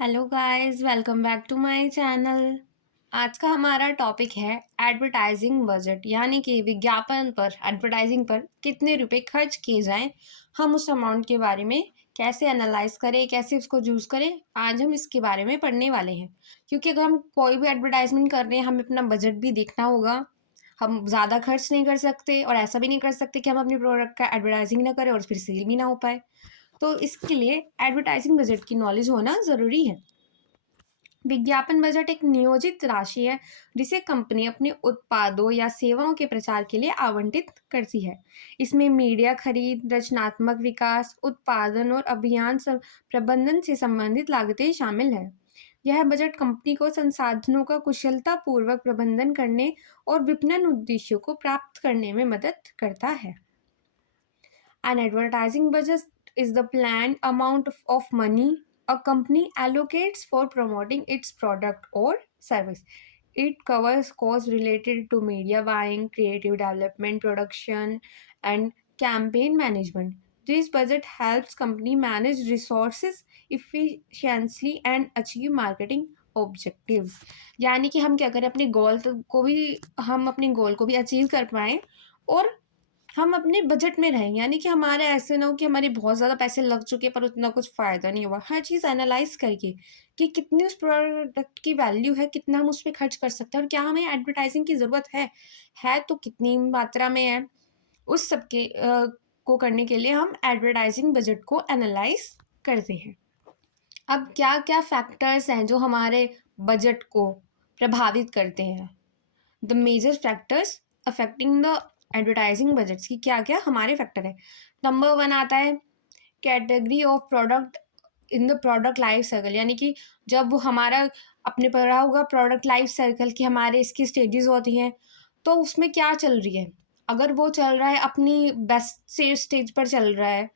Hello guys, welcome back to my channel. आज का हमारा टॉपिक है एडवर्टाइजिंग बजट, यानी कि विज्ञापन पर, एडवर्टाइजिंग पर कितने रुपए खर्च किए जाएं। हम उस अमाउंट के बारे में कैसे एनालाइज करें, कैसे उसको चूज करें, आज हम इसके बारे में पढ़ने वाले हैं। क्योंकि अगर हम कोई भी एडवर्टाइजमेंट कर रहे हैं, हमें अपना बजट भी देखना होगा। हम ज़्यादा खर्च नहीं कर सकते और ऐसा भी नहीं कर सकते कि हम अपने प्रोडक्ट का एडवर्टाइजिंग ना करें और फिर सेल भी ना हो पाए। तो इसके लिए एडवर्टाइजिंग बजट की नॉलेज होना ज़रूरी है। विज्ञापन बजट एक नियोजित राशि है जिसे कंपनी अपने उत्पादों या सेवाओं के प्रचार के लिए आवंटित करती है। इसमें मीडिया खरीद, रचनात्मक विकास, उत्पादन और अभियान प्रबंधन से संबंधित लागतें शामिल हैं। यह बजट कंपनी को संसाधनों का कुशलतापूर्वक प्रबंधन करने और विपणन उद्देश्यों को प्राप्त करने में मदद करता है। An advertising budget is the planned amount of money a company allocates for promoting its product or service. It covers costs related to media buying, creative development, production, and campaign management. This budget helps company manage resources efficiently and achieve marketing objectives. यानी कि हम क्या करें, अपने गोल को भी achieve कर पाएँ और हम अपने बजट में रहें। यानी कि हमारे ऐसे ना हो कि हमारे बहुत ज़्यादा पैसे लग चुके पर उतना कुछ फ़ायदा नहीं हुआ। हर चीज़ एनालाइज़ करके कि कितनी उस प्रोडक्ट की वैल्यू है, कितना हम उस पे खर्च कर सकते हैं और क्या हमें एडवर्टाइज़िंग की ज़रूरत है तो कितनी मात्रा में है। उस सब के को करने के लिए हम एडवर्टाइज़िंग बजट को एनालाइज़ करते हैं। अब क्या-क्या फैक्टर्स हैं जो हमारे बजट को प्रभावित करते हैं? The major factors affecting the advertising budgets की क्या-क्या हमारे फैक्टर है। नंबर 1 आता है category of product in the product life cycle, यानी कि जब वो हमारा आपने पढ़ा होगा प्रोडक्ट लाइफ साइकिल की हमारे इसकी स्टेजेस होती हैं, तो उसमें क्या चल रही है। अगर वो चल रहा है अपनी बेस्ट से स्टेज पर चल रहा है,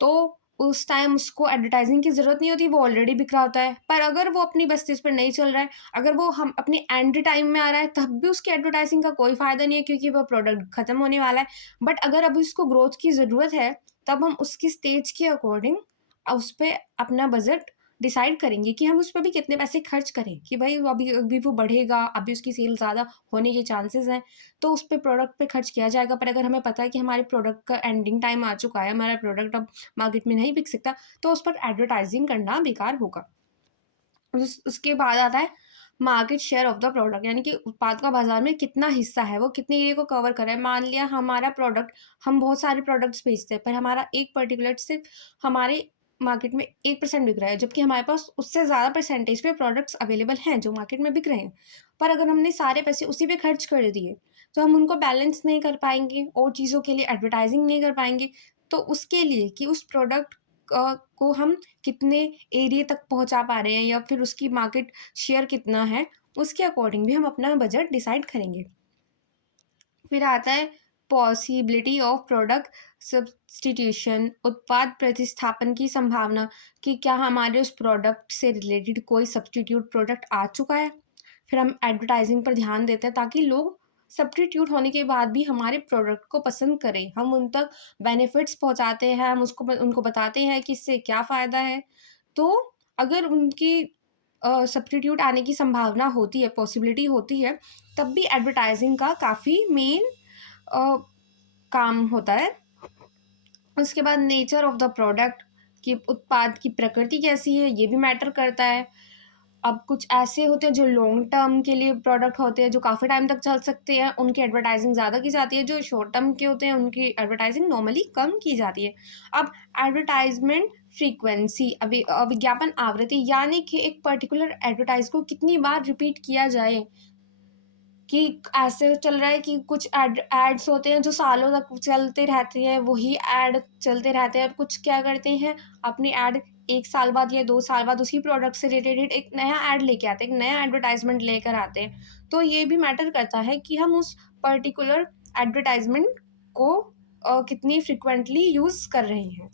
तो उस टाइम उसको एडवर्टाइजिंग की ज़रूरत नहीं होती, वो ऑलरेडी बिक रहा होता है। पर अगर वो अपनी बेस्ट स्टेज पर नहीं चल रहा है, अगर वो हम अपने एंड टाइम में आ रहा है, तब भी उसकी एडवर्टाइजिंग का कोई फ़ायदा नहीं है क्योंकि वो प्रोडक्ट खत्म होने वाला है। बट अगर अभी उसको ग्रोथ की ज़रूरत है, तब हम उसकी स्टेज के अकॉर्डिंग उस पे अपना बजट डिसाइड करेंगे कि हम उस पे भी कितने पैसे खर्च करें कि भाई अभी वो बढ़ेगा, अभी उसकी सेल ज़्यादा होने के चांसेस हैं, तो उस पे प्रोडक्ट पे खर्च किया जाएगा। पर अगर हमें पता है कि हमारे प्रोडक्ट का एंडिंग टाइम आ चुका है, हमारा प्रोडक्ट अब मार्केट में नहीं बिक सकता, तो उस पर एडवर्टाइजिंग करना बेकार होगा। उसके बाद आता है market share of the product, यानी कि उत्पाद का बाजार में कितना हिस्सा है, वो कितने एरिया को कवर कर रहा है। मान लिया हमारा प्रोडक्ट, हम बहुत सारे प्रोडक्ट्स बेचते हैं पर हमारा एक पर्टिकुलर सिर्फ हमारे मार्केट में 1% बिक रहा है, जबकि हमारे पास उससे ज़्यादा परसेंटेज पे प्रोडक्ट्स अवेलेबल हैं जो मार्केट में बिक रहे हैं। पर अगर हमने सारे पैसे उसी पे खर्च कर दिए, तो हम उनको बैलेंस नहीं कर पाएंगे और चीज़ों के लिए एडवर्टाइजिंग नहीं कर पाएंगे। तो उसके लिए कि उस प्रोडक्ट को हम कितने एरिया तक पहुंचा पा रहे हैं या फिर उसकी मार्केट शेयर कितना है, उसके अकॉर्डिंग भी हम अपना बजट डिसाइड करेंगे। फिर आता है पॉसिबिलिटी ऑफ प्रोडक्ट सब्सटीट्यूशन, उत्पाद प्रतिस्थापन की संभावना कि क्या हमारे उस प्रोडक्ट से रिलेटेड कोई सब्सटीट्यूट प्रोडक्ट आ चुका है। फिर हम एडवर्टाइजिंग पर ध्यान देते हैं ताकि लोग सब्सटीट्यूट होने के बाद भी हमारे प्रोडक्ट को पसंद करें। हम उन तक बेनिफिट्स पहुंचाते हैं, हम उनको बताते हैं कि इससे क्या फ़ायदा है। तो अगर उनकी सब्स्टिट्यूट आने की संभावना होती है, पॉसिबिलिटी होती है, तब भी एडवर्टाइजिंग का काफ़ी मेन काम होता है। उसके बाद नेचर ऑफ द प्रोडक्ट, कि उत्पाद की प्रकृति कैसी है, ये भी मैटर करता है। अब कुछ ऐसे होते हैं जो लॉन्ग टर्म के लिए प्रोडक्ट होते हैं, जो काफ़ी टाइम तक चल सकते हैं, उनकी एडवर्टाइजिंग ज़्यादा की जाती है। जो शॉर्ट टर्म के होते हैं उनकी एडवर्टाइजिंग नॉर्मली कम की जाती है। अब एडवर्टाइजमेंट फ्रीक्वेंसी, अभी विज्ञापन आवृत्ति, यानी कि एक पर्टिकुलर एडवर्टाइज को कितनी बार रिपीट किया जाए। कि ऐसे चल रहा है कि कुछ एड्स होते हैं जो सालों तक चलते रहते हैं, वही ऐड चलते रहते हैं। और कुछ क्या करते हैं, अपनी ऐड 1 साल बाद या 2 साल बाद उसी प्रोडक्ट से रिलेटेड एक नया ऐड लेके आते हैं, एक नया एडवर्टाइजमेंट लेकर आते हैं। तो ये भी मैटर करता है कि हम उस पर्टिकुलर एडवर्टाइजमेंट को कितनी फ्रिक्वेंटली यूज़ कर रहे हैं।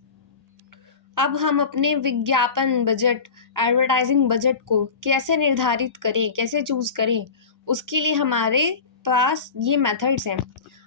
अब हम अपने विज्ञापन बजट, एडवर्टाइजिंग बजट को कैसे निर्धारित करें, कैसे चूज़ करें, उसके लिए हमारे पास ये मेथड्स हैं।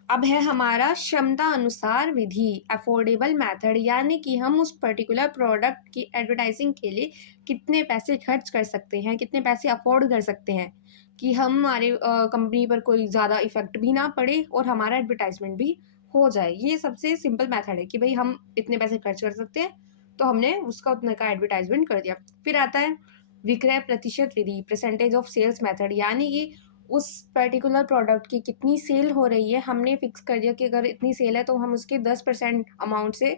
अब है हमारा क्षमता अनुसार विधि, अफोर्डेबल मेथड, यानी कि हम उस पर्टिकुलर प्रोडक्ट की एडवर्टाइजिंग के लिए कितने पैसे खर्च कर सकते हैं, कितने पैसे अफोर्ड कर सकते हैं कि हमारे कंपनी पर कोई ज़्यादा इफेक्ट भी ना पड़े और हमारा एडवर्टाइजमेंट भी हो जाए। ये सबसे सिंपल मेथड है कि भाई हम इतने पैसे खर्च कर सकते हैं, तो हमने उसका उतने का एडवर्टाइजमेंट कर दिया। फिर आता है विक्रय प्रतिशत विधि, परसेंटेज ऑफ सेल्स मेथड, यानी कि उस पर्टिकुलर प्रोडक्ट की कितनी सेल हो रही है हमने फिक्स कर दिया कि अगर इतनी सेल है तो हम उसके 10% अमाउंट से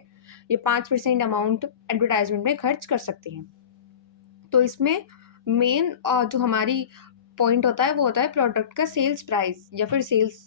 ये 5% अमाउंट एडवर्टाइजमेंट में खर्च कर सकते हैं। तो इसमें मेन जो हमारी पॉइंट होता है वो होता है प्रोडक्ट का सेल्स प्राइस या फिर सेल्स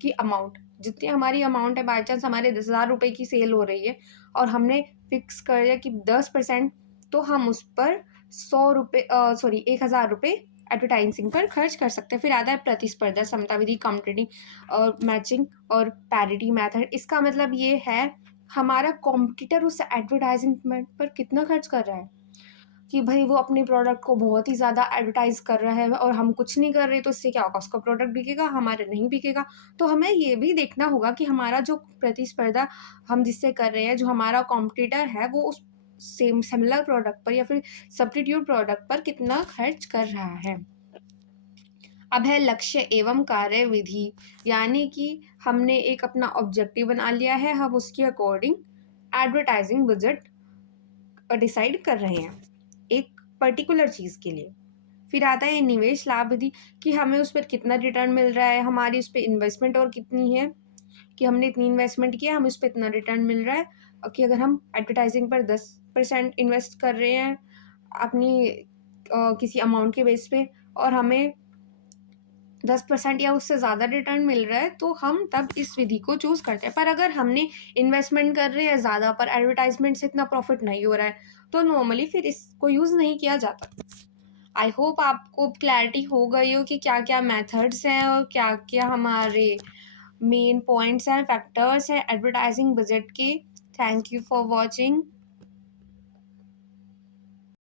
की अमाउंट। जितनी हमारी अमाउंट है, बाई चांस हमारे 10,000 रुपये की सेल हो रही है और हमने फिक्स कर दिया कि 10%, तो हम उस पर 100 रुपये, सॉरी 1,000 रुपये एडवर्टाइजिंग पर खर्च कर सकते हैं। फिर आता है प्रतिस्पर्धा समता विधि, कॉम्पिटिटिव और मैचिंग और पैरिटी मेथड। इसका मतलब ये है हमारा कॉम्पिटिटर उस एडवर्टाइजमेंट पर कितना खर्च कर रहा है, कि भाई वो अपने प्रोडक्ट को बहुत ही ज़्यादा एडवर्टाइज कर रहा है और हम कुछ नहीं कर रहे, तो इससे क्या होगा, उसका प्रोडक्ट बिकेगा, हमारा नहीं बिकेगा। तो हमें ये भी देखना होगा कि हमारा जो प्रतिस्पर्धा हम जिससे कर रहे हैं, जो हमारा कॉम्पिटिटर है, वो उस सेम सिमिलर प्रोडक्ट पर या फिर सब्स्टिट्यूट प्रोडक्ट पर कितना खर्च कर रहा है। अब है लक्ष्य एवं कार्य विधि, यानी कि हमने एक अपना ऑब्जेक्टिव बना लिया है, हम उसके अकॉर्डिंग एडवर्टाइजिंग बजट डिसाइड कर रहे हैं एक पर्टिकुलर चीज़ के लिए। फिर आता है निवेश लाभ विधि, कि हमें उस पर कितना रिटर्न मिल रहा है, हमारी उस पर इन्वेस्टमेंट और कितनी है, कि हमने इतनी इन्वेस्टमेंट किया, हमें उस पर इतना रिटर्न मिल रहा है। और कि अगर हम एडवर्टाइजिंग पर 10% इन्वेस्ट कर रहे हैं अपनी किसी अमाउंट के बेस पे और हमें 10% या उससे ज़्यादा रिटर्न मिल रहा है, तो हम तब इस विधि को चूज़ करते हैं। पर अगर हमने इन्वेस्टमेंट कर रहे हैं ज़्यादा पर एडवर्टाइजमेंट से इतना प्रॉफिट नहीं हो रहा है, तो नॉर्मली फिर इसको यूज़ नहीं किया जाता। आई होप आपको क्लैरिटी हो गई हो कि क्या क्या मेथड्स हैं और क्या क्या हमारे मेन पॉइंट्स हैं, फैक्टर्स हैं एडवर्टाइजिंग बजट के। Thank you for watching.